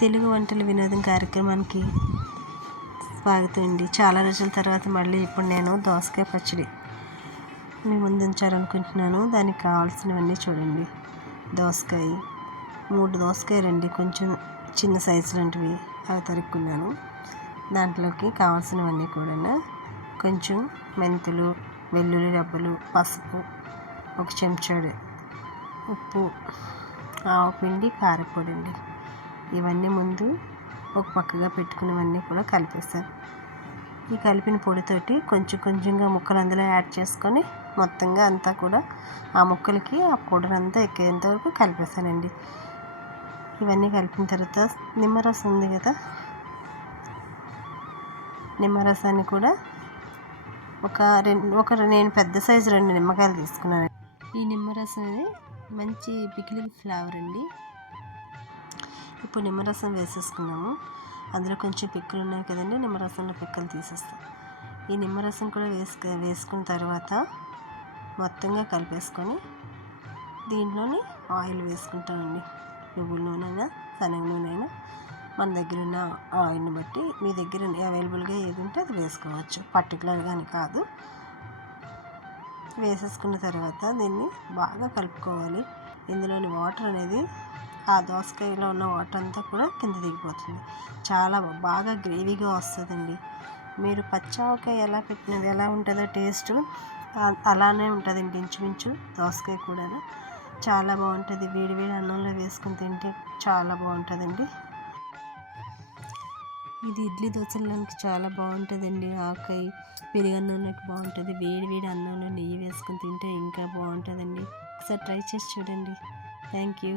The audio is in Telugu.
తెలుగు వంటల వినోదం కార్యక్రమానికి స్వాగతం అండి. చాలా రోజుల తర్వాత మళ్ళీ ఇప్పుడు నేను దోసకాయ పచ్చడి మీ ముందు ఉంచాలనుకుంటున్నాను. దానికి కావాల్సినవన్నీ చూడండి. దోసకాయ 3 దోసకాయలండి, కొంచెం చిన్న సైజు లాంటివి, అవి తరుక్కున్నాను. దాంట్లోకి కావాల్సినవన్నీ కూడా కొంచెం మెంతులు, వెల్లుల్లి రబ్బలు, పసుపు, 1 చెంచాడు ఉప్పు, ఆవపిండి, కారపొడి అండి. ఇవన్నీ ముందు ఒక పక్కగా పెట్టుకున్నవన్నీ కూడా కలిపేసాను. ఈ కలిపిన పొడితోటి కొంచెం కొంచెంగా ముక్కలు అందులో యాడ్ చేసుకొని మొత్తంగా అంతా కూడా ఆ ముక్కలకి ఆ పౌడర్ అంతా ఎక్కేంత వరకు కలిపేసానండి. ఇవన్నీ కలిపిన తర్వాత నిమ్మరసం ఉంది కదా, నిమ్మరసాన్ని కూడా నేను పెద్ద సైజు 2 నిమ్మకాయలు తీసుకున్నాను. ఈ నిమ్మరసం మంచి పికిలింగ్ ఫ్లేవర్ అండి. ఇప్పుడు నిమ్మరసం వేసేసుకున్నాము. అందులో కొంచెం పిక్కలు ఉన్నాయి కదండి, నిమ్మరసంలో పిక్కలు తీసేస్తాం. ఈ నిమ్మరసం కూడా వేసుకున్న తర్వాత మొత్తంగా కలిపేసుకొని దీంట్లోని ఆయిల్ వేసుకుంటామండి. నువ్వుల నూనె అయినా శనగ నూనె అయినా మన దగ్గర ఉన్న ఆయిల్ని బట్టి మీ దగ్గర అవైలబుల్గా ఏది ఉంటే అది వేసుకోవచ్చు, పర్టికులర్గా అని కాదు. వేసేసుకున్న తర్వాత దీన్ని బాగా కలుపుకోవాలి. ఇందులోని వాటర్ అనేది, ఆ దోసకాయలో ఉన్న వాటర్ అంతా కూడా కింద దిగిపోతుంది. చాలా బాగా గ్రేవీగా వస్తుందండి. మీరు పచ్చావకాయ ఎలా ఉంటుందో టేస్ట్ అలానే ఉంటుందండి ఇంచుమించు. దోసకాయ కూడా చాలా బాగుంటుంది. వేడి వేడి అన్నంలో వేసుకొని తింటే చాలా బాగుంటుందండి. ఇది ఇడ్లీ దోశలోకి చాలా బాగుంటుందండి. ఆవకాయ పెరుగన్నంలోకి బాగుంటుంది. వేడి వేడి అన్నంలో నెయ్యి వేసుకొని తింటే ఇంకా బాగుంటుందండి. ఒకసారి ట్రై చేసి చూడండి. Thank you.